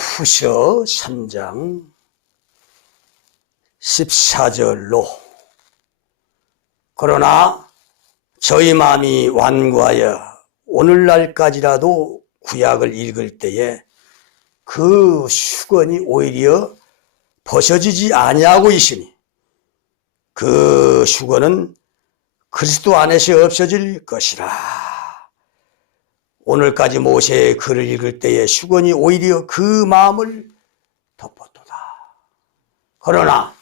후서 3장 14절로 그러나 저희 마음이 완고하여 오늘날까지라도 구약을 읽을 때에 그 수건이 오히려 벗어지지 아니하고 있으니 그 수건은 그리스도 안에서 없어질 것이라. 오늘까지 모세의 글을 읽을 때에 수건이 오히려 그 마음을 덮었도다. 그러나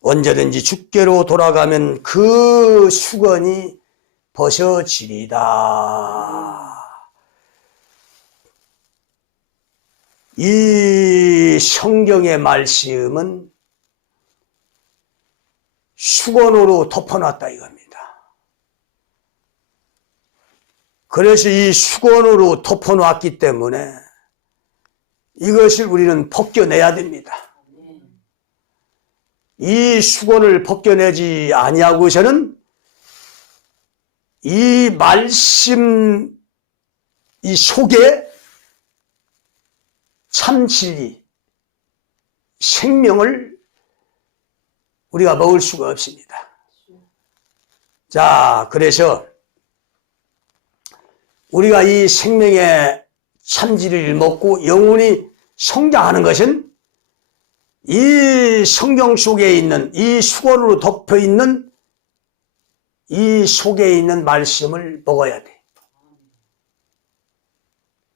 언제든지 주께로 돌아가면 그 수건이 벗어지리다. 이 성경의 말씀은 수건으로 덮어놨다 이겁니다. 그래서 이 수건으로 덮어놨기 때문에 이것을 우리는 벗겨내야 됩니다. 이 수건을 벗겨내지 아니하고서는 이 말씀 이 속에 참 진리, 생명을 우리가 먹을 수가 없습니다. 자, 그래서 우리가 이 생명의 참지를 먹고 영혼이 성장하는 것은 이 성경 속에 있는 이 수건으로 덮여 있는 이 속에 있는 말씀을 먹어야 돼.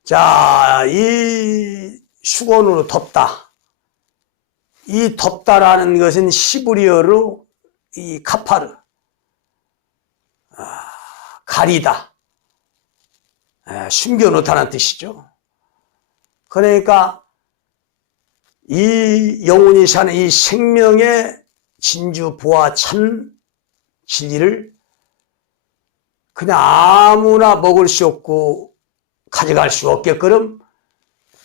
자, 이 수건으로 덮다. 이 덮다라는 것은 히브리어로 이 카파르, 가리다. 숨겨놓다는 뜻이죠. 그러니까 이 영혼이 사는 이 생명의 진주 보화 참 진리를 그냥 아무나 먹을 수 없고 가져갈 수 없게끔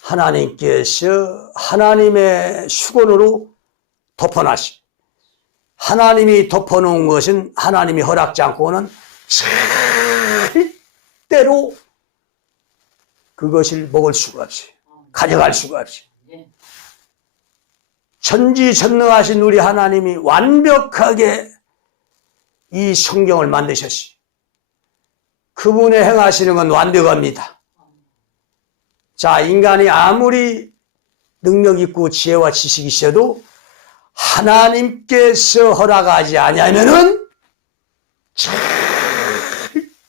하나님께서 하나님의 수건으로 덮어놨어요. 하나님이 덮어놓은 것은 하나님이 허락지 않고는 절대로 그것을 먹을 수가 없어요. 가져갈 수가 없어요. 전지전능하신 우리 하나님이 완벽하게 이 성경을 만드셨어요. 그분의 행하시는 건 완벽합니다. 자, 인간이 아무리 능력 있고 지혜와 지식이 있어도 하나님께서 허락하지 아니하면은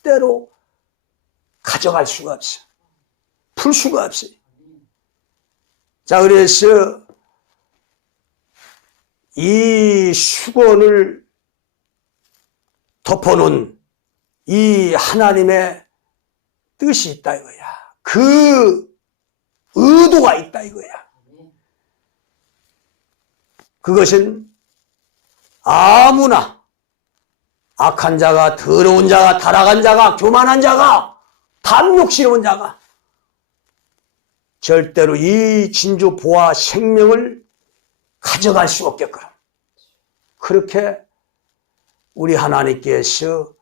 절대로 가져갈 수가 없어요. 풀 수가 없어요. 자, 그래서 이 수건을 덮어놓은 이 하나님의 뜻이 있다 이거야. 그 의도가 있다 이거야. 그것은 아무나 악한 자가, 더러운 자가, 타락한 자가, 교만한 자가, 탐욕스러운 자가 절대로 이 진주 보화 생명을 가져갈 수 없게끔 그렇게 우리 하나님께서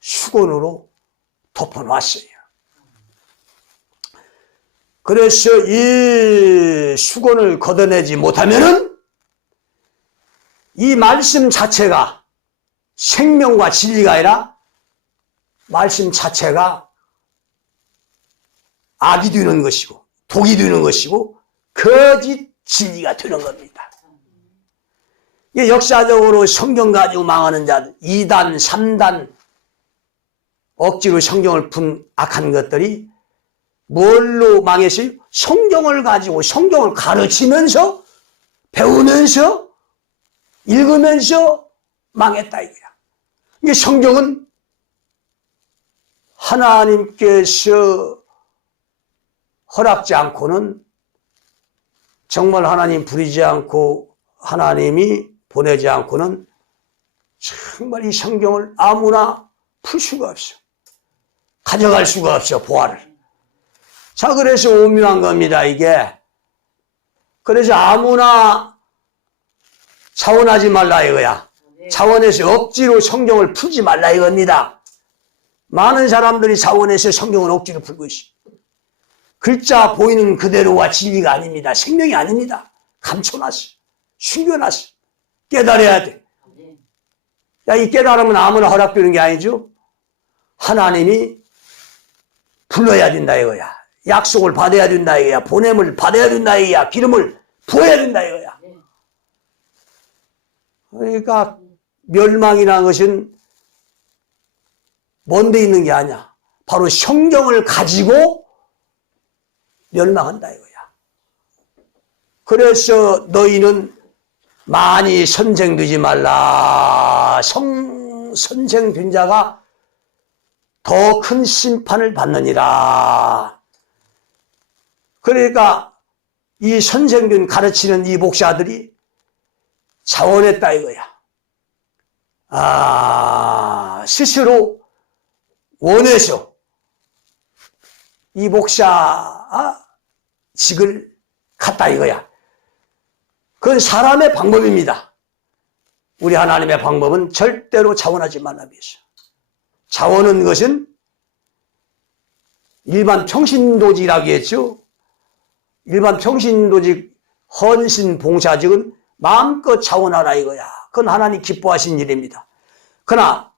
수건으로 덮어놨어요. 그래서 이 수건을 걷어내지 못하면은 이 말씀 자체가 생명과 진리가 아니라 말씀 자체가 악이 되는 것이고 독이 되는 것이고 거짓 진리가 되는 겁니다. 이게 역사적으로 성경 가지고 망하는 자들 2단, 3단 억지로 성경을 푼 악한 것들이 뭘로 망했어요? 성경을 가지고 성경을 가르치면서 배우면서 읽으면서 망했다 이거야. 이게 성경은 하나님께서 허락지 않고는 정말 하나님 부리지 않고 하나님이 보내지 않고는 정말 이 성경을 아무나 풀 수가 없어. 가져갈 수가 없어, 보화를. 자, 그래서 오묘한 겁니다, 이게. 그래서 아무나 차원하지 말라 이거야. 차원에서 억지로 성경을 풀지 말라 이겁니다. 많은 사람들이 차원에서 성경을 억지로 풀고 있어. 글자 보이는 그대로가 진리가 아닙니다. 생명이 아닙니다. 감춰놨어. 숨겨놨어. 깨달아야 돼. 야, 이 깨달으면 아무나 허락되는 게 아니죠. 하나님이 불러야 된다 이거야. 약속을 받아야 된다 이거야. 보냄을 받아야 된다 이거야. 기름을 부어야 된다 이거야. 그러니까 멸망이라는 것은 먼데 있는 게 아니야. 바로 성경을 가지고 멸망한다 이거야. 그래서 너희는 많이 선생되지 말라. 선생된 자가 더 큰 심판을 받느니라. 그러니까 이 선생된 가르치는 이 목사들이 자원했다 이거야. 스스로 원해서 이 목사직을 갖다 이거야. 그건 사람의 방법입니다. 우리 하나님의 방법은 절대로 자원하지 말라 비했어. 자원은 것은 일반 평신도직이라고 했죠. 일반 평신도직 헌신 봉사직은 마음껏 자원하라 이거야. 그건 하나님 기뻐하신 일입니다. 그러나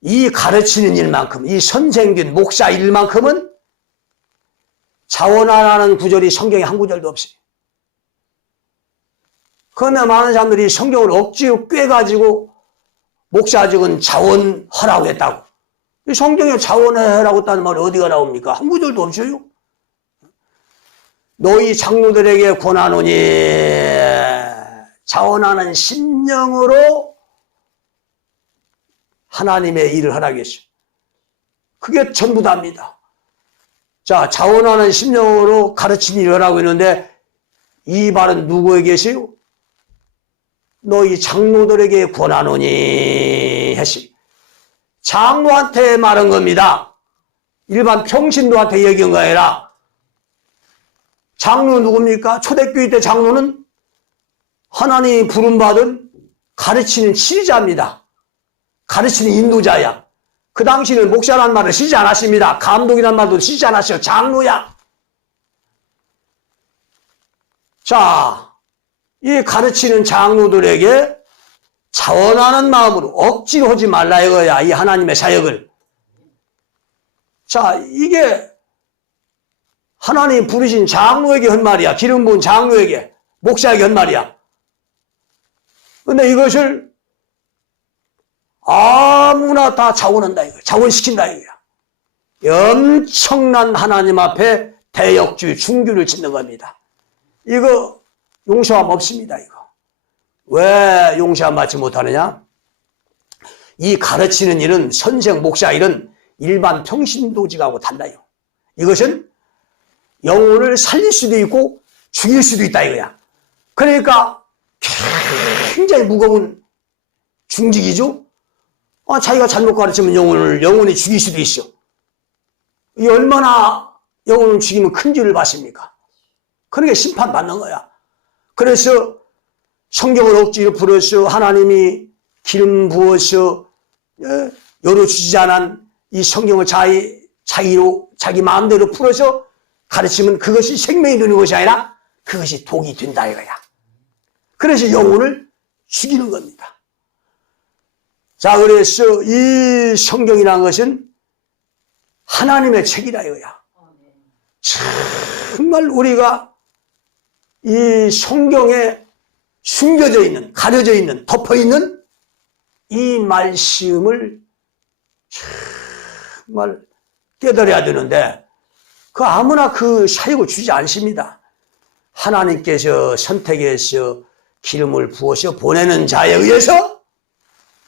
이 가르치는 일만큼, 이 선생된 목사 일만큼은 자원하라는 구절이 성경에 한 구절도 없어요. 그러나 많은 사람들이 성경을 억지로 꿰가지고 목사직은 자원하라고 했다고. 이 성경에 자원하라고 했다는 말이 어디가 나옵니까? 한 구절도 없어요. 너희 장로들에게 권하노니 자원하는 심령으로 하나님의 일을 하라고 했어요. 그게 전부 다입니다. 자, 자원하는 심령으로 가르치는 일을 하라고 했는데 이 말은 누구에게 계세요? 너희 장로들에게 권하노니 했어요. 장로한테 말한 겁니다. 일반 평신도한테 얘기한 거 아니라. 장로 누굽니까? 초대교회 때 장로는 하나님이 부름받은 가르치는 지휘자입니다. 가르치는 인도자야. 그 당시는 목사라는 말을 쓰지 않았습니다. 감독이라는 말도 쓰지 않았어요. 장로야. 자, 이 가르치는 장로들에게 자원하는 마음으로 억지로 하지 말라 이거야. 이 하나님의 사역을. 자, 이게 하나님 부르신 장로에게 한 말이야. 기름 부은 장로에게, 목사에게 한 말이야. 근데 이것을 아무나 다 자원한다 이거야. 자원시킨다 이거야. 엄청난 하나님 앞에 대역주, 중규를 짓는 겁니다. 이거 용서함 없습니다 이거. 왜 용서함 받지 못하느냐? 이 가르치는 일은, 선생, 목사 일은 일반 평신도직하고 달라요. 이것은 영혼을 살릴 수도 있고 죽일 수도 있다 이거야. 그러니까 굉장히 무거운 중직이죠. 자기가 잘못 가르치면 영혼이 죽일 수도 있어. 이 얼마나 영혼을 죽이면 큰 죄를 받습니까? 그러니까 심판받는 거야. 그래서 성경을 억지로 풀어서 하나님이 기름 부어서 열어주지 않은 이 성경을 자기로 자기 마음대로 풀어서 가르치면 그것이 생명이 되는 것이 아니라 그것이 독이 된다 이거야. 그래서 영혼을 죽이는 겁니다. 자, 그래서 이 성경이라는 것은 하나님의 책이다 이거야. 정말 우리가 이 성경에 숨겨져 있는, 가려져 있는, 덮어 있는 이 말씀을 정말 깨달아야 되는데 그 아무나 그 사역을 주지 않습니다. 하나님께서 선택해서 기름을 부어서 보내는 자에 의해서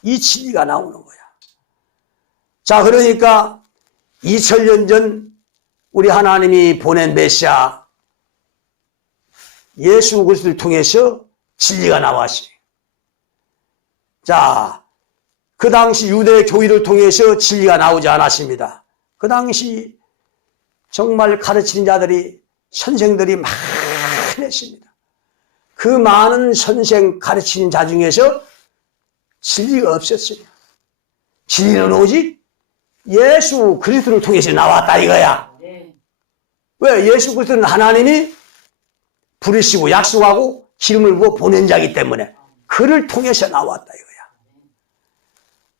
이 진리가 나오는 거야. 자, 그러니까 2000년 전 우리 하나님이 보낸 메시아 예수 그리스도를 통해서 진리가 나왔어요. 자, 그 당시 유대 교회를 통해서 진리가 나오지 않았습니다. 그 당시 정말 가르치는 자들이, 선생들이 많았습니다. 그 많은 선생 가르치는 자 중에서 진리가 없었어요. 진리는 오직 예수 그리스도를 통해서 나왔다 이거야. 왜? 예수 그리스도는 하나님이 부르시고 약속하고 기름을 부어 보낸 자이기 때문에 그를 통해서 나왔다 이거야.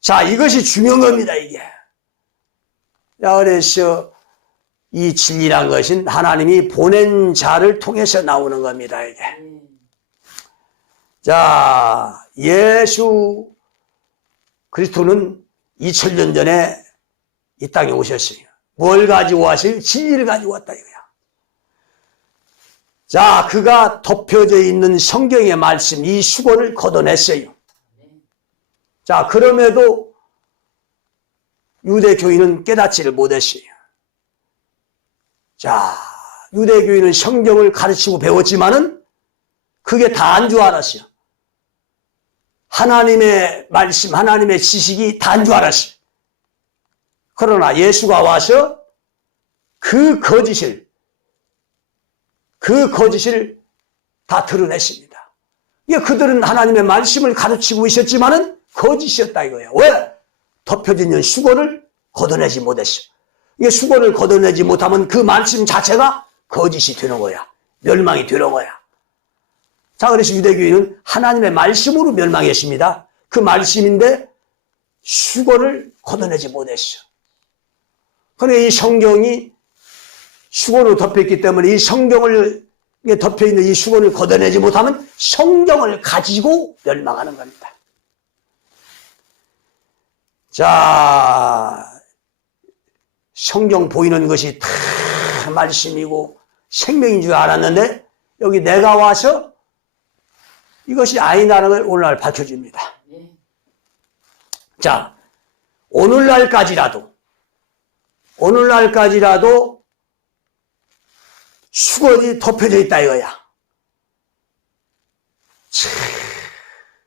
자, 이것이 중요한 겁니다, 이게. 자, 그래서 이 진리란 것은 하나님이 보낸 자를 통해서 나오는 겁니다, 이게. 자, 예수 그리스도는 2000년 전에 이 땅에 오셨어요. 뭘 가지고 왔어요? 진리를 가지고 왔다 이거야. 자, 그가 덮여져 있는 성경의 말씀, 이 수건을 걷어냈어요. 자, 그럼에도 유대교인은 깨닫지를 못했어요. 자, 유대교인은 성경을 가르치고 배웠지만은 그게 다인 줄 알았어요. 하나님의 말씀, 하나님의 지식이 다인 줄 알았어요. 그러나 예수가 와서 그 거짓을 다 드러냈습니다. 이게 그들은 하나님의 말씀을 가르치고 있었지만은 거짓이었다 이거예요. 왜? 덮여져 있는 수건을 걷어내지 못했어. 이게 수건을 걷어내지 못하면 그 말씀 자체가 거짓이 되는 거야. 멸망이 되는 거야. 자, 그래서 유대교인은 하나님의 말씀으로 멸망했습니다. 그 말씀인데 수건을 걷어내지 못했어. 그런데 이 성경이 수건으로 덮여있기 때문에 이 성경을 덮여있는 이 수건을 걷어내지 못하면 성경을 가지고 멸망하는 겁니다. 자, 성경 보이는 것이 다 말씀이고 생명인 줄 알았는데 여기 내가 와서 이것이 아니라는 걸 오늘날 밝혀줍니다. 자, 오늘날까지라도 수건이 덮여져 있다 이거야.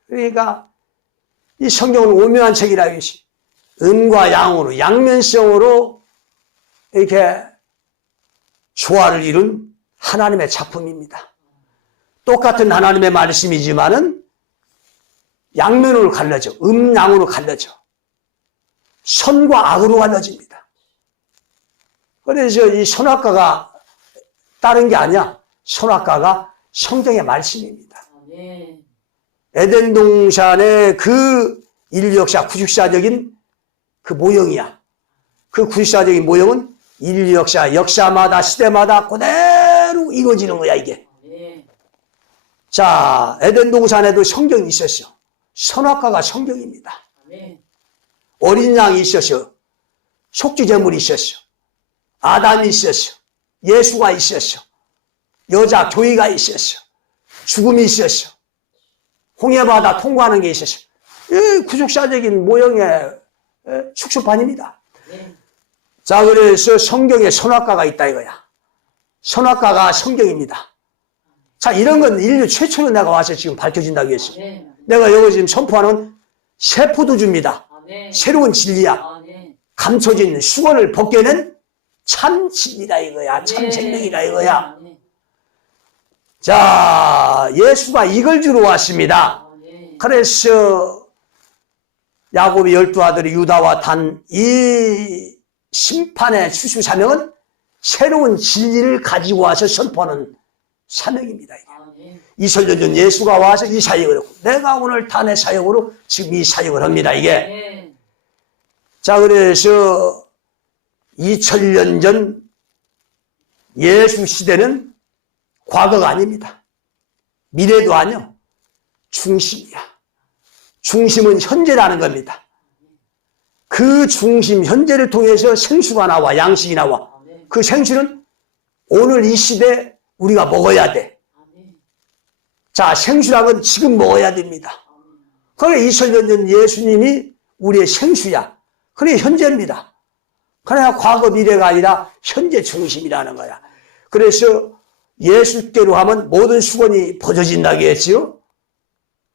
그러니까 이 성경은 오묘한 책이라 이것이 음과 양으로 양면성으로 이렇게 조화를 이룬 하나님의 작품입니다. 똑같은 하나님의 말씀이지만은 양면으로 갈라져. 양으로 갈라져. 선과 악으로 갈라집니다. 그래서 이 선악과가 다른 게 아니야. 선악과가 성경의 말씀입니다. 에덴 동산의 그 인류 역사, 구식사적인 그 모형이야. 그 구식사적인 모형은 인류 역사마다 시대마다 그대로 이루어지는 거야, 이게. 자, 에덴 동산에도 성경이 있었어. 선악과가 성경입니다. 어린 양이 있었어. 속죄제물이 있었어. 아담이 있었어. 예수가 있었어. 여자 교회가 있었어. 죽음이 있었어. 홍해바다 통과하는 게 있었어. 이 구속사적인 모형의 축소판입니다. 자, 그래서 성경에 선악과가 있다 이거야. 선악과가 성경입니다. 자, 이런 건 인류 최초로 내가 와서 지금 밝혀진다고 했어. 내가 여기 지금 선포하는 새 포도주입니다. 새로운 진리야. 감춰진 수건을 벗겨낸 참 진리다 이거야. 참 생명이다 이거야. 자, 예수가 이걸 주러 왔습니다. 그래서 야곱의 12아들이 유다와 단 이 심판의 추수 사명은 새로운 진리를 가지고 와서 선포하는 사명입니다. 2000년 전 예수가 와서 이 사역을 했고 내가 오늘 단의 사역으로 지금 이 사역을 합니다. 이게. 자, 그래서 2000년 전 예수 시대는 과거가 아닙니다. 미래도 아니요. 중심이야. 중심은 현재라는 겁니다. 그 중심, 현재를 통해서 생수가 나와, 양식이 나와. 그 생수는 오늘 이 시대 우리가 먹어야 돼. 자, 생수라는 건 지금 먹어야 됩니다. 그래, 2000년 전 예수님이 우리의 생수야. 그래, 현재입니다. 그래야 과거 미래가 아니라 현재 중심이라는 거야. 그래서 예수께로 하면 모든 수건이 벗어진다고 했지요?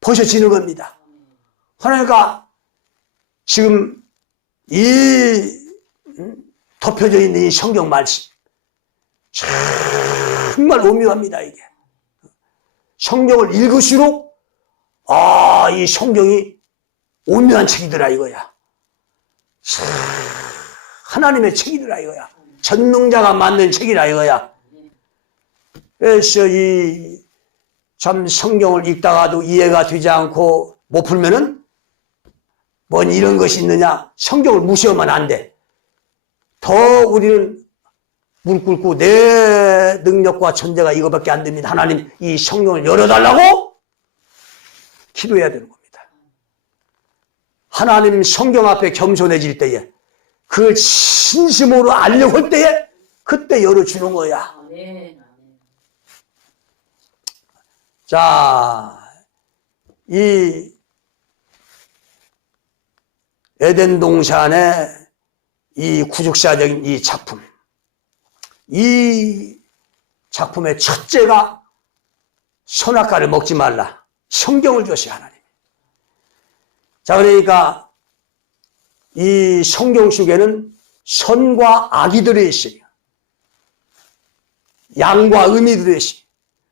벗어지는 겁니다. 그러니까 지금 이 덮여져 있는 이 성경 말씀 정말 오묘합니다. 이게 성경을 읽을수록 이 성경이 오묘한 책이더라 이거야. 하나님의 책이더라 이거야. 전능자가 만든 책이라 이거야. 그래서 참 성경을 읽다가도 이해가 되지 않고 못 풀면은 뭔 이런 것이 있느냐. 성경을 무시하면 안 돼. 더 우리는 물 꿇고 내 능력과 천재가 이거밖에 안 됩니다. 하나님 이 성경을 열어달라고 기도해야 되는 겁니다. 하나님 성경 앞에 겸손해질 때에 그 진심으로 알려고 할 때에 그때 열어주는 거야. 자, 이 에덴 동산의 이 구속사적인 이 작품, 이 작품의 첫째가 선악과를 먹지 말라. 성경을 줬어요, 하나님. 자, 그러니까 이 성경 속에는 선과 악이 들어있어요. 양과 음이 들어있어요.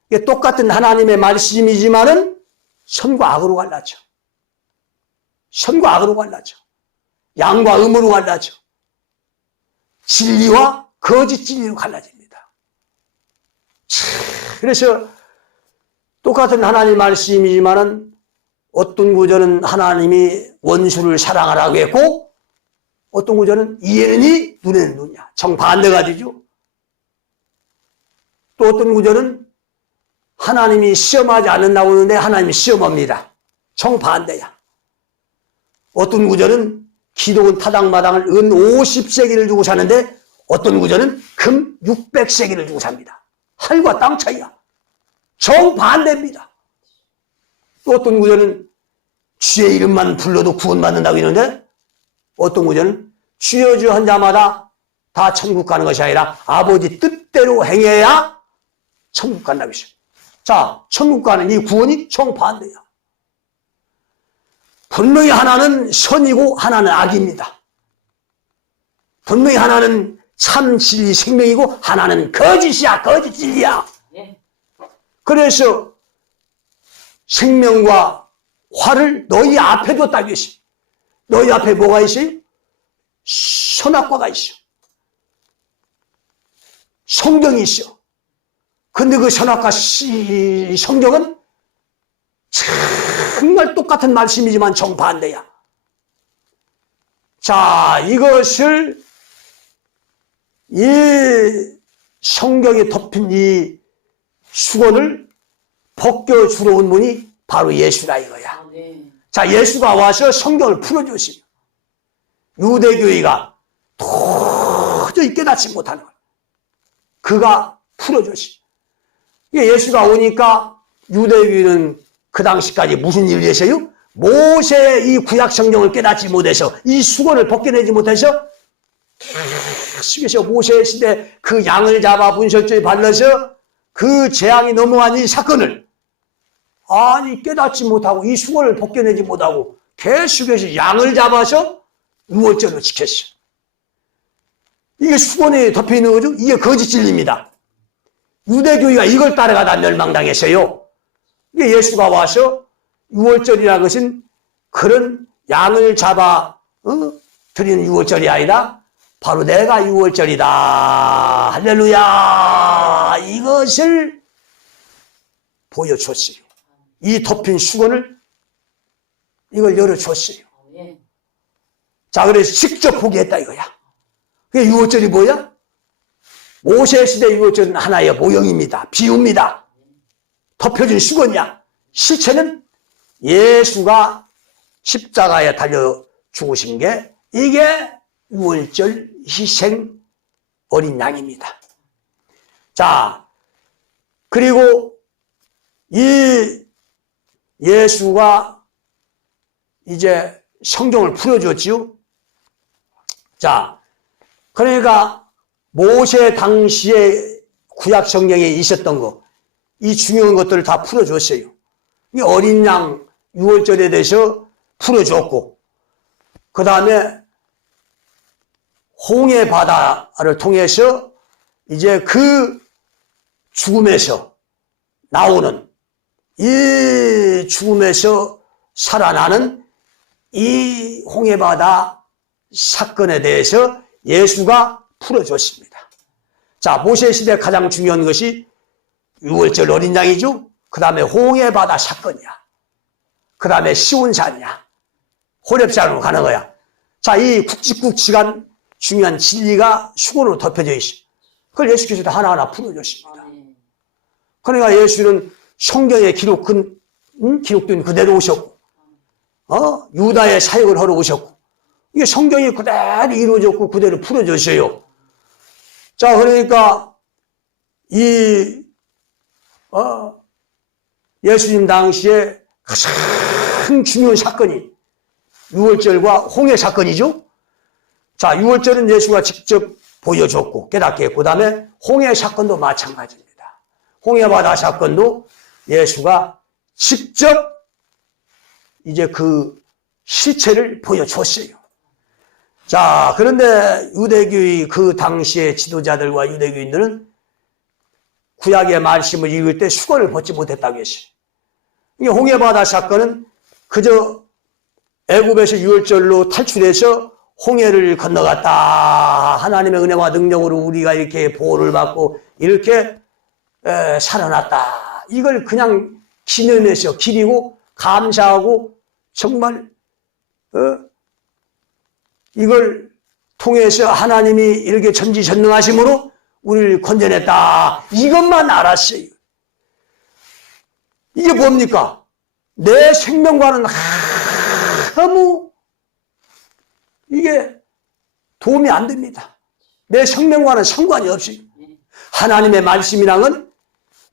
이게 똑같은 하나님의 말씀이지만은 선과 악으로 갈라져. 선과 악으로 갈라져. 양과 음으로 갈라져. 진리와 거짓 진리로 갈라집니다. 그래서 똑같은 하나님 말씀이지만은 어떤 구절은 하나님이 원수를 사랑하라고 했고 어떤 구절은 이에는 이 눈에는 눈이야. 정반대가 되죠. 또 어떤 구절은 하나님이 시험하지 않는다고 하는데 하나님이 시험합니다. 정반대야. 어떤 구절은 기독은 타당마당을 은 50세기를 주고 사는데 어떤 구절은 금 600세기를 주고 삽니다. 하늘과 땅 차이야. 정반대입니다. 또 어떤 구절은 주의 이름만 불러도 구원받는다고 했는데 어떤 구절은 주여 주여 한 자마다 다 천국 가는 것이 아니라 아버지 뜻대로 행해야 천국 간다고 했어요. 자, 천국 가는 이 구원이 정반대야. 분명히 하나는 선이고 하나는 악입니다. 분명히 하나는 참 진리 생명이고 하나는 거짓이야. 거짓 진리야. 그래서 생명과 화를 너희 앞에 뒀다고 했어요. 너희 앞에 뭐가 있어요? 선악과가 있어. 성경이 있어. 근데 그 선악과 성경은 정말 똑같은 말씀이지만 정반대야. 자, 이것을 이 성경에 덮인 이 수건을 벗겨주러 온 분이 바로 예수라 이거야. 자, 예수가 와서 성경을 풀어줬어요. 유대교회가 도저히 깨닫지 못하는 거야. 그가 풀어줬어요. 예수가 오니까 유대교회는 그 당시까지 무슨 일을 했어요? 모세의 이 구약 성경을 깨닫지 못해서 이 수건을 벗겨내지 못해서 계속해서 모세 시대 그 양을 잡아 분설주에 발라서 그 재앙이 넘어간 이 사건을 아니 깨닫지 못하고 이 수건을 벗겨내지 못하고 계속해서 양을 잡아서 유월절로 지켰어. 이게 수건에 덮여 있는 거죠? 이게 거짓 진리입니다. 유대교회가 이걸 따라가다 멸망당했어요. 이게 예수가 와서 유월절이라는 것은 그런 양을 잡아 드리는 유월절이 아니라 바로 내가 유월절이다. 할렐루야. 이것을 보여줬어요. 이 덮인 수건을 이걸 열어줬어요. 자, 그래서 직접 보게 했다 이거야. 그게 유월절이 뭐야? 모세 시대 유월절은 하나의 모형입니다. 비유입니다. 덮여진 수건이야. 실체는 예수가 십자가에 달려 죽으신 게 이게 유월절 희생 어린 양입니다. 자, 그리고 이 예수가 이제 성경을 풀어줬지요. 자, 그러니까 모세 당시에 구약 성경에 있었던 거, 이 중요한 것들을 다 풀어줬어요. 이 어린 양 유월절에 대해서 풀어줬고, 그 다음에 홍해 바다를 통해서 이제 그 죽음에서 나오는 이 죽음에서 살아나는 이 홍해 바다 사건에 대해서 예수가 풀어줬습니다. 자, 모세 시대 가장 중요한 것이 유월절 어린 양이죠. 그 다음에 홍해바다 사건이야. 그 다음에 시온산이야. 호렙산으로 가는 거야. 자, 이 굵직굵직한 중요한 진리가 수건으로 덮여져 있어. 그걸 예수께서도 하나하나 풀어줬습니다. 그러니까 예수는 성경에 기록된 그대로 오셨고, 유다의 사역을 하러 오셨고, 이게 성경이 그대로 이루어졌고 그대로 풀어졌어요. 자, 그러니까 예수님 당시에 가장 중요한 사건이 유월절과 홍해 사건이죠. 자, 유월절은 예수가 직접 보여줬고 깨닫게 했고, 그 다음에 홍해 사건도 마찬가지입니다. 홍해바다 사건도 예수가 직접 이제 그 실체를 보여줬어요. 자, 그런데 유대교의 그 당시의 지도자들과 유대교인들은 구약의 말씀을 읽을 때 수건을 벗지 못했다고 했어요. 이 홍해바다 사건은 그저 애굽에서 유월절로 탈출해서 홍해를 건너갔다. 하나님의 은혜와 능력으로 우리가 이렇게 보호를 받고 이렇게 살아났다. 이걸 그냥 기념해서 기리고 감사하고 정말 이걸 통해서 하나님이 이렇게 전지전능하심으로 우리를 건져냈다. 이것만 알았어요. 이게 뭡니까? 내 생명과는 아무 이게 도움이 안 됩니다. 내 생명과는 상관이 없어요. 하나님의 말씀이랑은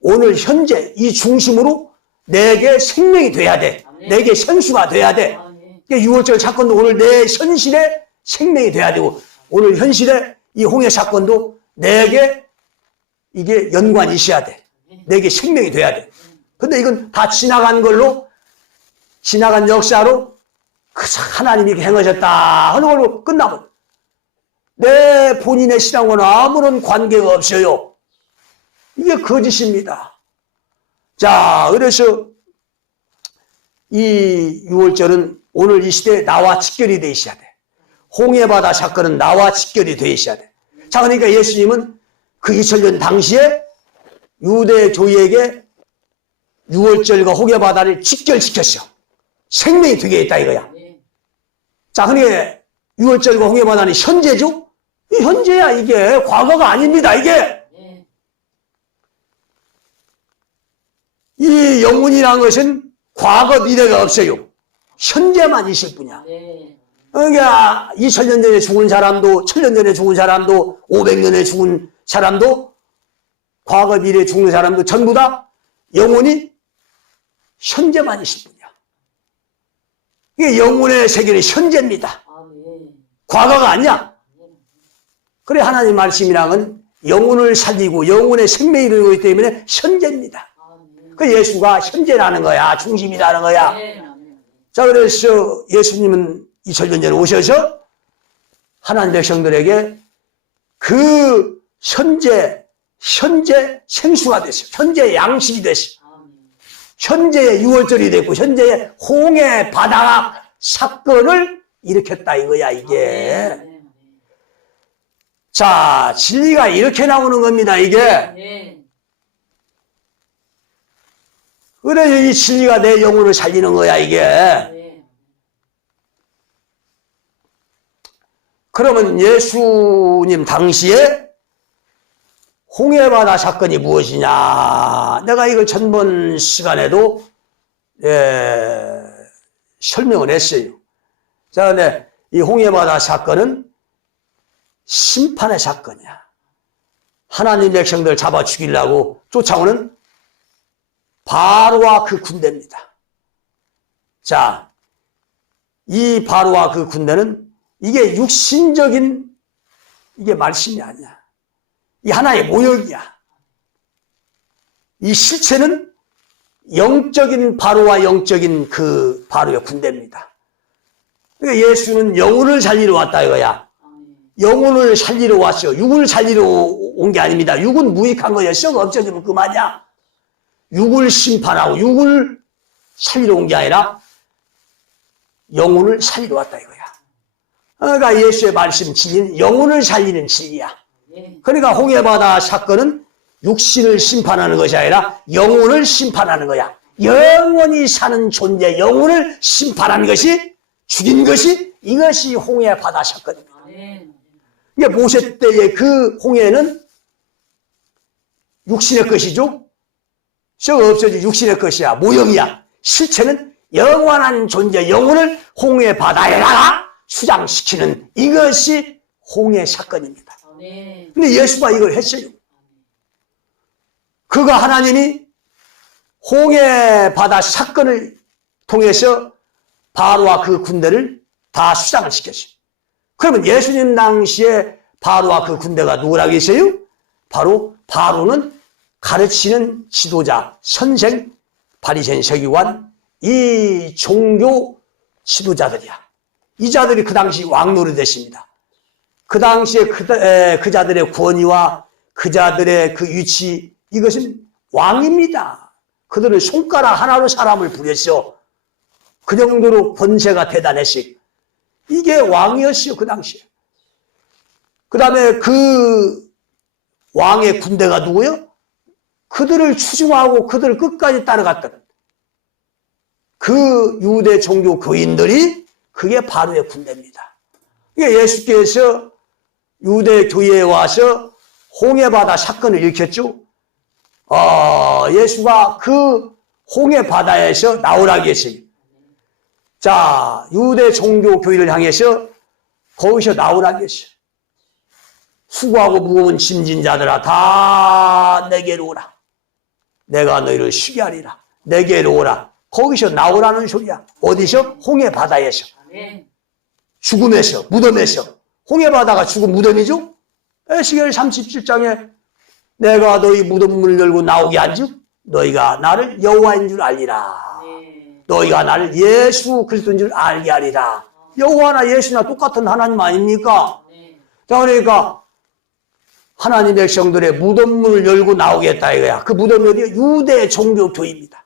오늘 현재 이 중심으로 내게 생명이 돼야 돼. 내게 현수가 돼야 돼. 유월절 사건도 오늘 내 현실에 생명이 돼야 되고, 오늘 현실에 이 홍해 사건도 내게 이게 연관이 있어야 돼. 내게 생명이 돼야 돼. 근데 이건 다 지나간 걸로, 지나간 역사로 하나님이 이렇게 행하셨다 하는 걸로 끝나면 내 본인의 신앙과는 아무런 관계가 없어요. 이게 거짓입니다. 자, 그래서 이 유월절은 오늘 이 시대에 나와 직결이 돼 있어야 돼. 홍해바다 사건은 나와 직결이 돼 있어야 돼. 자, 그러니까 예수님은 그 2000년 당시에 유대교회에게 유월절과 홍해바다를 직결시켰어. 생명이 되게 있다 이거야. 자, 그러니까 유월절과 홍해바다는 현재죠? 이 현재야 이게. 과거가 아닙니다 이게. 이 영혼이라는 것은 과거 미래가 없어요. 현재만 있을 뿐이야. 그러니까 2000년 전에 죽은 사람도 1000년 전에 죽은 사람도 500년에 죽은 사람도 과거 미래에 죽는 사람도 전부 다 영혼이 현재만 있을 뿐이야. 이게 영혼의 세계는 현재입니다. 과거가 아니야. 그래 하나님 말씀이랑은 영혼을 살리고 영혼의 생명이 되기 때문에 현재입니다. 그 예수가 현재라는 거야. 중심이라는 거야. 자, 그래서 예수님은 2000년 전에 오셔서 하나님 백성들에게 그 현재 생수가 됐어요. 현재 양식이 됐어요. 현재의 유월절이 됐고 현재의 홍해 바다 사건을 일으켰다 이거야 이게. 자, 진리가 이렇게 나오는 겁니다 이게. 그래 이 진리가 내 영혼을 살리는 거야 이게. 그러면 예수님 당시에 홍해바다 사건이 무엇이냐? 내가 이걸 전번 시간에도 설명을 했어요. 자, 근데 이 홍해바다 사건은 심판의 사건이야. 하나님 백성들 잡아 죽이려고 쫓아오는 바로와 그 군대입니다. 자, 이 바로와 그 군대는 이게 육신적인 이게 말씀이 아니야. 이 하나의 모욕이야. 이 실체는 영적인 바로와 영적인 그 바로의 군대입니다. 그러니까 예수는 영혼을 살리러 왔다 이거야. 영혼을 살리러 왔어. 육을 살리러 온 게 아닙니다. 육은 무익한 거야. 썩 없어지면 그만이야. 육을 심판하고 육을 살리러 온 게 아니라 영혼을 살리러 왔다 이거야. 그러니까 예수의 말씀 진리는 영혼을 살리는 진리야. 그러니까 홍해바다 사건은 육신을 심판하는 것이 아니라 영혼을 심판하는 거야. 영원히 사는 존재, 영혼을 심판한 것이, 죽인 것이, 이것이 홍해바다 사건입니다. 이게 모세 때의 그 홍해는 육신의 것이죠. 썩어 없어진 육신의 것이야. 모형이야. 실체는 영원한 존재, 영혼을 홍해바다에다가 수장시키는 이것이 홍해 사건입니다. 근데 예수가 이걸 했어요. 그가 하나님이 홍해 바다 사건을 통해서 바로와 그 군대를 다 수장을 시켰어요. 그러면 예수님 당시에 바로와 그 군대가 누구라고 했어요? 바로 바로는 가르치는 지도자, 선생, 바리새인 서기관, 이 종교 지도자들이야. 이 자들이 그 당시 왕노릇 됐습니다. 그 당시에 그 자들의 권위와 그 자들의 그 위치, 이것은 왕입니다. 그들은 손가락 하나로 사람을 부렸어. 그 정도로 권세가 대단했어요. 이게 왕이었어요, 그 당시에. 그 다음에 그 왕의 군대가 누구요? 그들을 추종하고 그들을 끝까지 따라갔던 그 유대 종교 교인들이 그게 바로의 군대입니다. 이게 예수께서 유대 교회에 와서 홍해바다 사건을 일으켰죠. 예수가 그 홍해바다에서 나오라고 했어요. 자, 유대 종교 교회를 향해서 거기서 나오라고 했어요. 수고하고 무거운 짐진 자들아 다 내게로 오라. 내가 너희를 쉬게 하리라. 내게로 오라. 거기서 나오라는 소리야. 어디서? 홍해바다에서. 죽음에서, 무덤에서. 홍해바다가 죽은 무덤이죠? 에스겔 37장에 내가 너희 무덤문을 열고 나오게 한즉 너희가 나를 여호와인 줄 알리라. 너희가 나를 예수 그리스도인 줄 알게 하리라. 여호와나 예수나 똑같은 하나님 아닙니까? 자, 그러니까 하나님 백성들의 무덤문을 열고 나오겠다 이거야. 그 무덤이 어디야? 유대 종교 교회입니다.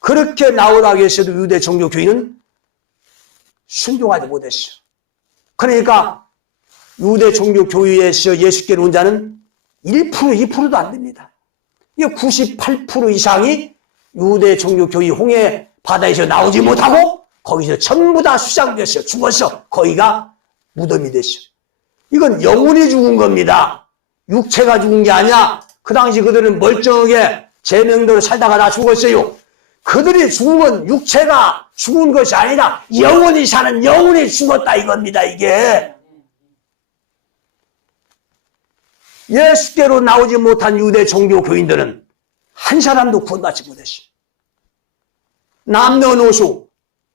그렇게 나오라고 했어도 유대 종교 교회는 순종하지 못했어. 그러니까 유대 종교 교회에서 예수께로 온 자는 1%, 2%도 안 됩니다. 이게 98% 이상이 유대 종교 교회 홍해 바다에서 나오지 못하고 거기서 전부 다 수장됐어요. 죽었어. 거기가 무덤이 됐어. 이건 영혼이 죽은 겁니다. 육체가 죽은 게 아니야. 그 당시 그들은 멀쩡하게 제 명대로 살다가 다 죽었어요. 그들이 죽은 건 육체가 죽은 것이 아니라 영혼이 사는 영혼이 죽었다 이겁니다. 이게 예수께로 나오지 못한 유대 종교 교인들은 한 사람도 구원받지 못했어. 남녀노소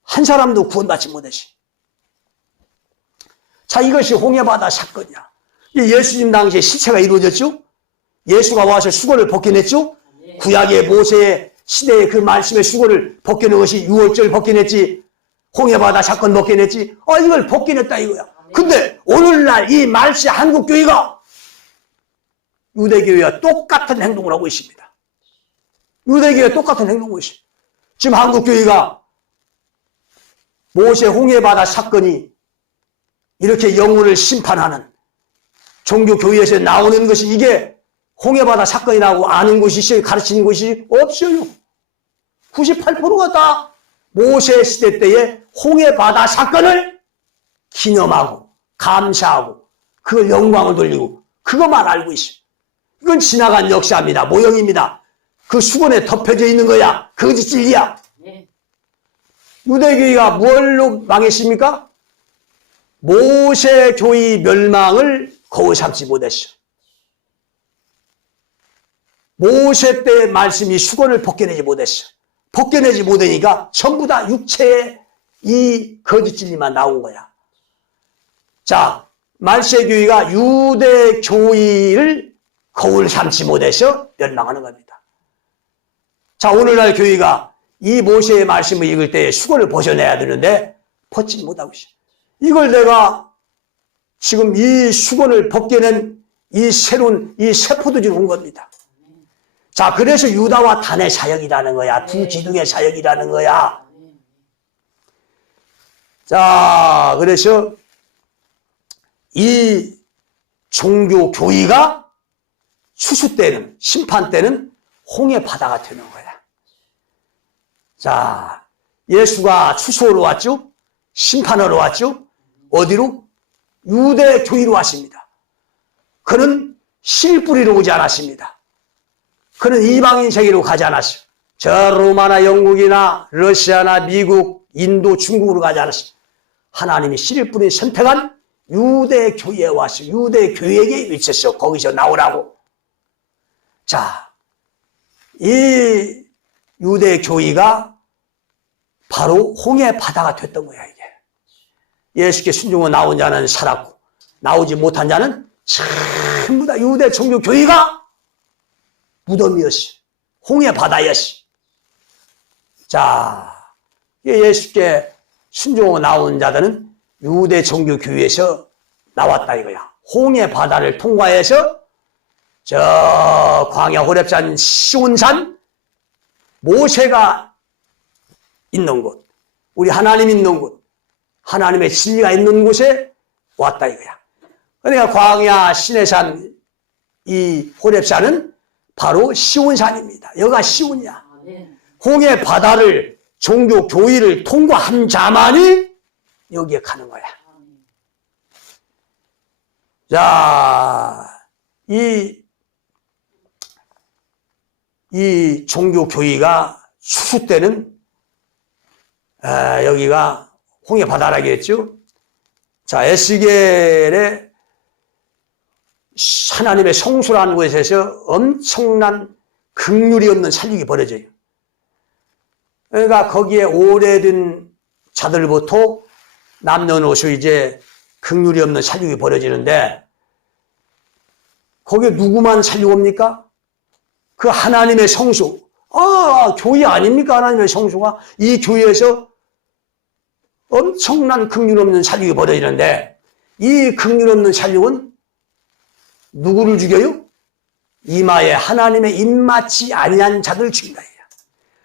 한 사람도 구원받지 못했어. 자, 이것이 홍해바다 사건이야. 예수님 당시에 실체가 이루어졌죠. 예수가 와서 수고를 벗겨냈죠. 구약의 모세의 시대의 그 말씀의 수고를 벗겨낸 것이 유월절 벗겨냈지. 홍해바다 사건 벗겨냈지. 이걸 벗겨냈다 이거야. 근데 오늘날 이 말세 한국교회가 유대교회와 똑같은 행동을 하고 있습니다. 유대교회와 똑같은 행동을 하고 있습니다. 지금 한국교회가 모세 홍해바다 사건이 이렇게 영혼을 심판하는 종교교회에서 나오는 것이 이게 홍해바다 사건이라고 아는 곳이 있어요? 가르치는 곳이 없어요. 98%가 다 모세 시대 때의 홍해바다 사건을 기념하고 감사하고 그걸 영광을 돌리고 그것만 알고 있어요. 이건 지나간 역사입니다. 모형입니다. 그 수건에 덮여져 있는 거야. 거짓 진리야. 유대교회가 뭘로 망했습니까? 모세 교회 멸망을 거울 삼지 못했어. 모세 때의 말씀이 수건을 벗겨내지 못했어. 벗겨내지 못하니까 전부 다 육체의 이 거짓 진리만 나온 거야. 자, 말세교회가 유대교회를 거울 삼지 못해서 멸망하는 겁니다. 자, 오늘날 교회가 이 모세의 말씀을 읽을 때 수건을 벗어내야 되는데 벗지 못하고 있어요. 이걸 내가 지금 이 수건을 벗겨낸 이 새로운 이 세포들이 온 겁니다. 자, 그래서 유다와 단의 사역이라는 거야. 두 기둥의 사역이라는 거야. 자, 그래서 이 종교 교의가 추수 때는, 심판 때는 홍해 바다가 되는 거야. 자, 예수가 추수하러 왔죠? 심판하러 왔죠? 어디로? 유대 교회로 왔습니다. 그는 실 뿌리러 오지 않았습니다. 그는 이방인 세계로 가지 않았어요. 저 로마나 영국이나 러시아나 미국, 인도, 중국으로 가지 않았어요. 하나님이 씨를 뿌린 선택한 유대 교회에 왔어요. 유대 교회에게 위치했어요. 거기서 나오라고. 자, 이 유대 교회가 바로 홍해 바다가 됐던 거야, 이게. 예수께 순종하고 나온 자는 살았고, 나오지 못한 자는 전부 다 유대 종교 교회가 무덤이었어. 홍해 바다였어. 자, 예수께 순종하고 나온 자들은 유대 종교 교회에서 나왔다 이거야. 홍해 바다를 통과해서 저 광야 호렙산 시온산 모세가 있는 곳, 우리 하나님 있는 곳, 하나님의 진리가 있는 곳에 왔다 이거야. 그러니까 광야 시내산 이 호렙산은 바로 시온산입니다. 여기가 시온이야. 홍해 바다를 종교 교회를 통과한 자만이 여기에 가는 거야. 자, 이 종교 교회가 추수 때는 여기가 홍해 바다라고 했죠. 자, 에스겔의 하나님의 성수라는 곳에서 엄청난 긍휼이 없는 살육이 벌어져요. 그러니까 거기에 오래된 자들부터 남녀노소 이제 긍휼이 없는 살육이 벌어지는데 거기에 누구만 살육합니까? 그 하나님의 성수. 교회 아닙니까? 하나님의 성수가 이 교회에서 엄청난 긍휼 없는 살육이 벌어지는데 이 긍휼 없는 살육은 누구를 죽여요? 이마에 하나님의 입맞지 아니한 자들 죽인다.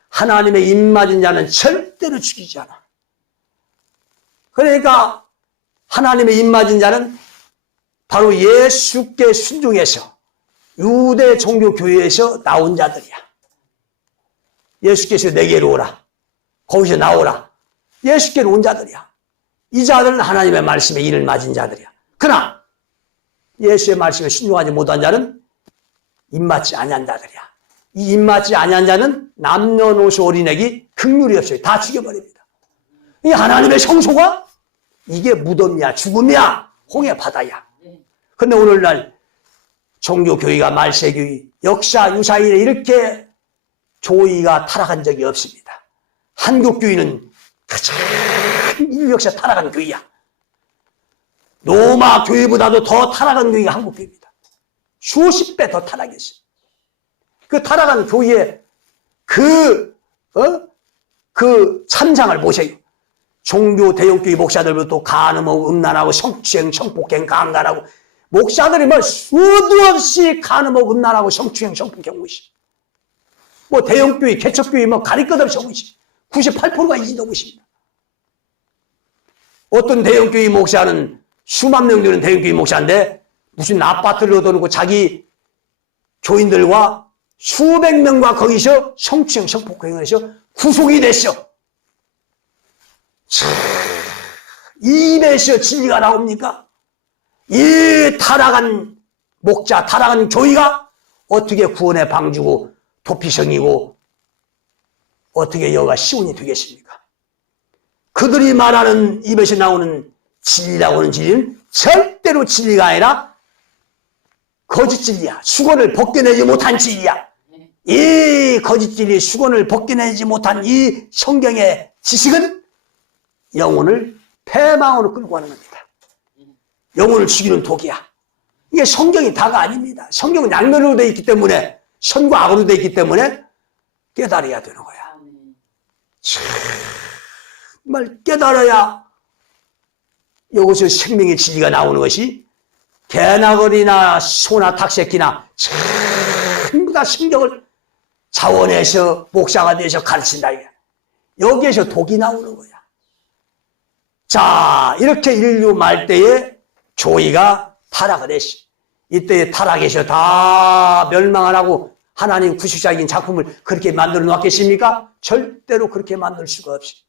하나님의 입맞은 자는 절대로 죽이지 않아. 그러니까 하나님의 입맞은 자는 바로 예수께 순종해서 유대 종교 교회에서 나온 자들이야. 예수께서 내게로 오라. 거기서 나오라. 예수께로 온 자들이야. 이 자들은 하나님의 말씀에 이를 맞은 자들이야. 그러나 예수의 말씀에 순종하지 못한 자는 입맞지 아니한 자들이야. 이 입맞지 아니한 자는 남녀노소 어린애기 긍휼이 없어요. 다 죽여버립니다. 이 하나님의 성소가 이게 무덤이야, 죽음이야, 홍해 바다야. 근데 오늘날 종교교회가 말세교회 역사 유사일에 이렇게 교회가 타락한 적이 없습니다. 한국교회는 가장 인류 역사 타락한 교회야. 로마 교회보다도 더 타락한 교회가 한국교회입니다. 수십 배 더 타락했어요. 그 타락한 교회의 그 참상을 보세요. 종교 대형교회 목사들부터 간음하고 음란하고 성추행, 성폭행, 강간하고 목사들이 뭐 수도 없이 간음하고 음란하고 성추행, 성폭행 무시. 뭐 대형교회, 개척교회 뭐 가릴 것 없이 무시. 98%가 이 정도 무시입니다. 어떤 대형교회 목사는 수만 명 되는 대형교회 목사인데 무슨 아파트를 얻어놓고 자기 교인들과 수백 명과 거기서 성추행, 성폭행을 해서 구속이 됐어. 입에서 진리가 나옵니까? 이 타락한 목자, 타락한 교회가 어떻게 구원의 방주고 도피성이고 어떻게 여가 시온이 되겠습니까? 그들이 말하는 입에서 나오는 진리라고 하는 진리는 절대로 진리가 아니라 거짓 진리야. 수건을 벗겨내지 못한 진리야. 이 거짓 진리, 수건을 벗겨내지 못한 이 성경의 지식은 영혼을 패망으로 끌고 가는 겁니다. 영혼을 죽이는 독이야. 이게 성경이 다가 아닙니다. 성경은 양면으로 되어 있기 때문에, 선과 악으로 되어 있기 때문에 깨달아야 되는 거야. 정말 깨달아야 여기서 생명의 진리가 나오는 것이 개나거리나 소나 닭새끼나 전부 다 성경을 자원해서 목사가 돼서 가르친다. 여기에서 독이 나오는 거야. 자, 이렇게 인류 말대에 교회가 타락을 했어. 이때 타락해서 다 멸망 안 하고 하나님 구속적인 작품을 그렇게 만들어 놓았겠습니까? 절대로 그렇게 만들 수가 없어요.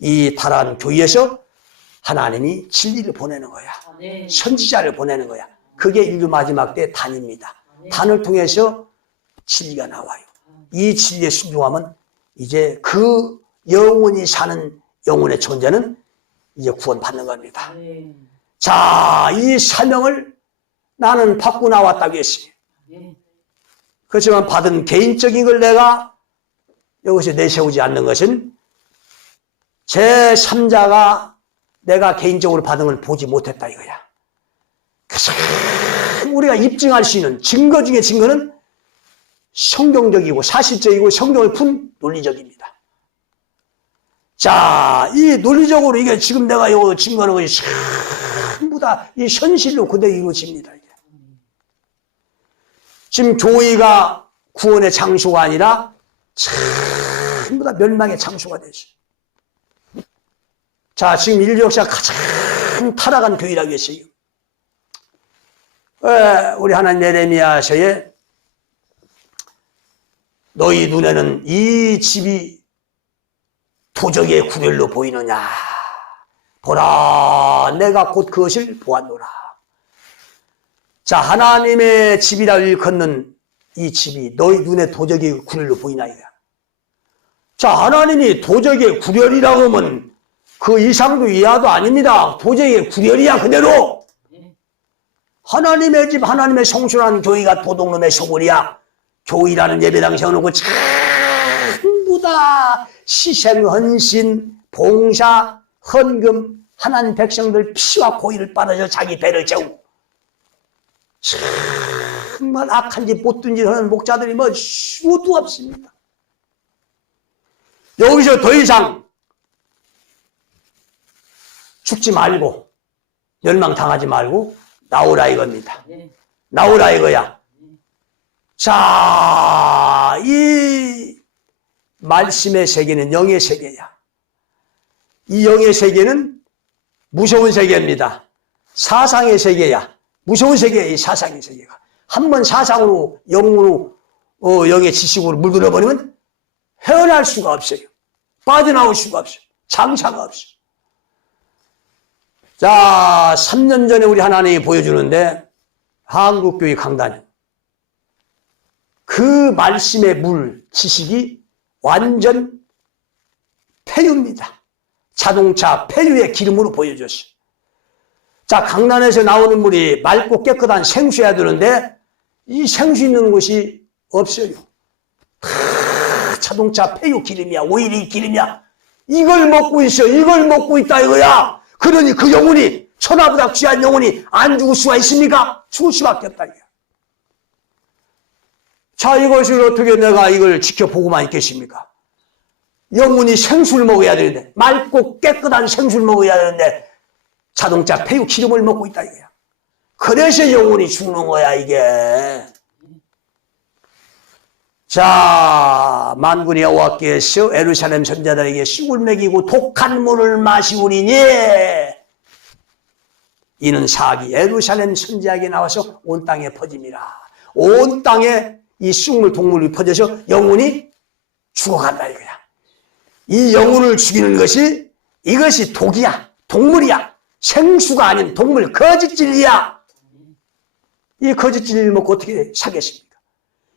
이 타락한 교회에서 하나님이 진리를 보내는 거야. 선지자를 보내는 거야. 그게 인류 마지막 때 단입니다. 단을 통해서 진리가 나와요. 이 진리에 순종하면 이제 그 영원히 사는 영혼의 존재는 이제 구원받는 겁니다. 자, 이 사명을 나는 받고 나왔다고 했어요. 그렇지만 받은 개인적인 걸 내가 여기서 내세우지 않는 것은 제3자가 내가 개인적으로 받은 걸 보지 못했다 이거야. 우리가 입증할 수 있는 증거 중에 증거는 성경적이고 사실적이고 성경을 푼 논리적입니다. 자, 이 논리적으로 이게 지금 내가 이거 증거하는 것이 전부 다 이 현실로 그대로 이루어집니다. 이게. 지금 교회가 구원의 장소가 아니라 전부 다 멸망의 장소가 되죠. 자, 지금 인류 역사 가장 타락한 교회라고 했어요. 우리 하나님 예레미야서에 너희 눈에는 이 집이 도적의 구렬로 보이느냐? 보라, 내가 곧 그것을 보았노라. 자, 하나님의 집이라 일컫는 이 집이 너희 눈에 도적의 구렬로 보이나 이거야. 자, 하나님이 도적의 구렬이라고 하면 그 이상도 이하도 아닙니다. 도적의 구렬이야 그대로. 하나님의 집, 하나님의 성소라는 교회가 도둑놈의 소굴이야. 교회라는 예배당 세워놓고 전부 다 희생, 헌신, 봉사, 헌금, 하나님 백성들 피와 고의를 빨아서 자기 배를 채우고 정말 악한 짓, 못된 짓 하는 목자들이 뭐 수도 없습니다. 여기서 더 이상 죽지 말고 멸망당하지 말고 나오라 이겁니다. 나오라 이거야. 자, 이 말씀의 세계는 영의 세계야. 이 영의 세계는 무서운 세계입니다. 사상의 세계야. 무서운 세계야, 이 사상의 세계가. 한번 사상으로, 영으로, 영의 지식으로 물들어 버리면 헤어날 수가 없어요. 빠져나올 수가 없어요. 장사가 없어요. 자, 3년 전에 우리 하나님이 보여주는데 한국교회 강단. 그 말씀의 물, 지식이 완전 폐유입니다. 자동차 폐유의 기름으로 보여줬어요. 자, 강단에서 나오는 물이 맑고 깨끗한 생수여야 되는데 이 생수 있는 곳이 없어요. 다 자동차 폐유 기름이야. 오일이 기름이야. 이걸 먹고 있어. 이걸 먹고 있다 이거야. 그러니 그 영혼이 천하보다 귀한 영혼이 안 죽을 수가 있습니까? 죽을 수밖에 없다 이거야. 자, 이것을 어떻게 내가 이걸 지켜보고만 있겠습니까? 영혼이 생수를 먹어야 되는데, 맑고 깨끗한 생수를 먹어야 되는데 자동차 폐유 기름을 먹고 있다 이거야. 그래서 영혼이 죽는 거야 이게. 자, 만군의 여호와께서 예루살렘 선자들에게 쑥을 먹이고 독한 물을 마시우리니 이는 사기 예루살렘 선지자에게 나와서 온 땅에 퍼짐이라. 온 땅에 이 쑥물 동물이 퍼져서 영혼이 죽어간다 이거야. 이 영혼을 죽이는 것이 이것이 독이야. 동물이야. 생수가 아닌 동물 거짓진리야. 이 거짓진리를 먹고 어떻게 사겠습니까?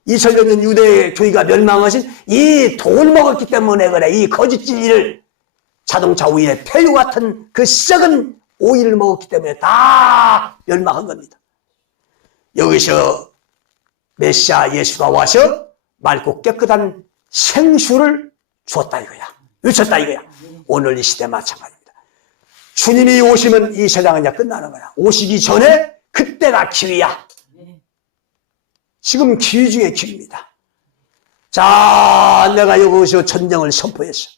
2000년 전 유대 교회가 멸망하신 이 독을 먹었기 때문에 그래. 이 거짓진리를 자동차 오일에 폐유 같은 그 썩은 오일을 먹었기 때문에 다 멸망한 겁니다. 여기서 메시아 예수가 와서 맑고 깨끗한 생수를 주었다 이거야. 외쳤다 이거야. 오늘 이 시대 마찬가지입니다. 주님이 오시면 이 세상은 이제 끝나는 거야. 오시기 전에 그때가 기회야. 지금 기회 중에 기회입니다. 자, 내가 여기서 전쟁을 선포했어.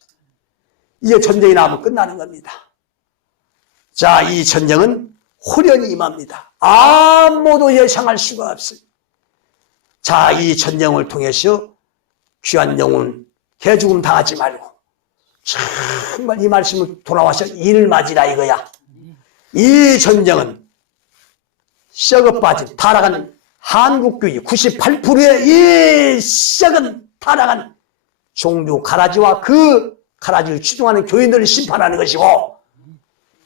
이제 전쟁이 나면 끝나는 겁니다. 자, 이 전쟁은 호련히 임합니다. 아무도 예상할 수가 없어요. 자, 이 전쟁을 통해서 귀한 영혼 개죽음 당하지 말고 정말 이 말씀을 돌아와서 이를 맞으라 이거야. 이 전쟁은 썩어 빠진 타락한 한국교회 98%의 이 썩은 타락한 종교 가라지와 그 가라지를 추종하는 교인들을 심판하는 것이고,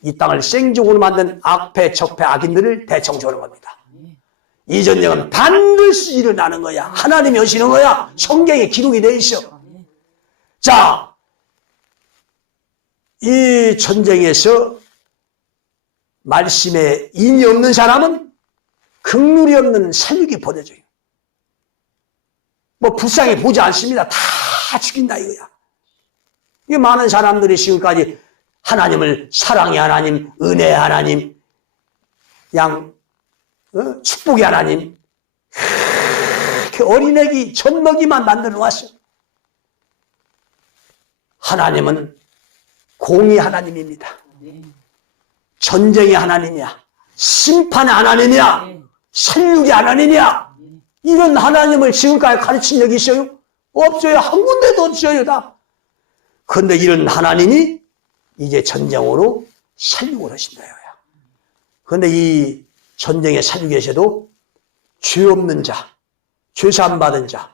이 땅을 생적으로 만든 악패, 적패, 악인들을 대청소하는 겁니다. 이 전쟁은 반드시 일어나는 거야. 하나님이 하시는 거야. 성경에 기록이 되어 있어. 자, 이 전쟁에서 말씀에 인이 없는 사람은 긍휼이 없는 살육이 보내줘요. 뭐 불쌍히 보지 않습니다. 다 죽인다 이거야. 이 많은 사람들이 지금까지 하나님을 사랑의 하나님, 은혜의 하나님, 축복의 하나님, 그 어린애기 젖먹이만 만들어 놨어. 하나님은 공의 하나님입니다. 전쟁의 하나님이야. 심판의 하나님이야. 살육의 하나님이야. 이런 하나님을 지금까지 가르친 적이 있어요? 없어요. 한 군데도 없어요. 다. 그런데 이런 하나님이 이제 전쟁으로 살육을 하신다. 그런데 이 전쟁의 살육에서도 죄 없는 자, 죄사함 받은 자,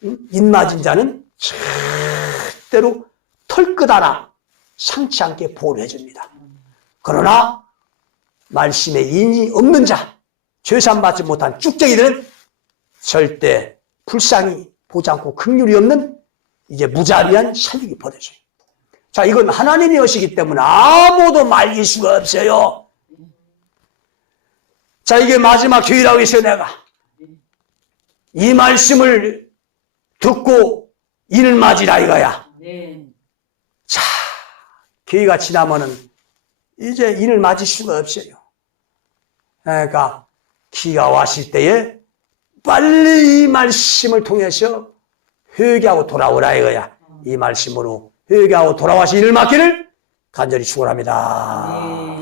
인 맞은 자는 절대로 털끝 하나 상치 않게 보호를 해줍니다. 그러나 말씀에 인이 없는 자, 죄사함 받지 못한 쭉쟁이들은 절대 불쌍히 보지 않고 긍휼이 없는 이제 무자비한 살육이 벌어져요. 자, 이건 하나님이 하시기 때문에 아무도 말릴 수가 없어요. 자, 이게 마지막 기회라고 했어요, 내가. 이 말씀을 듣고 이를 맞으라 이거야. 자, 기회가 지나면은 이제 이를 맞을 수가 없어요. 그러니까 기회가 왔을 때에 빨리 이 말씀을 통해서 회개하고 돌아오라 이거야. 이 말씀으로 회개하고 돌아와서 이를 맡기를 간절히 축원합니다.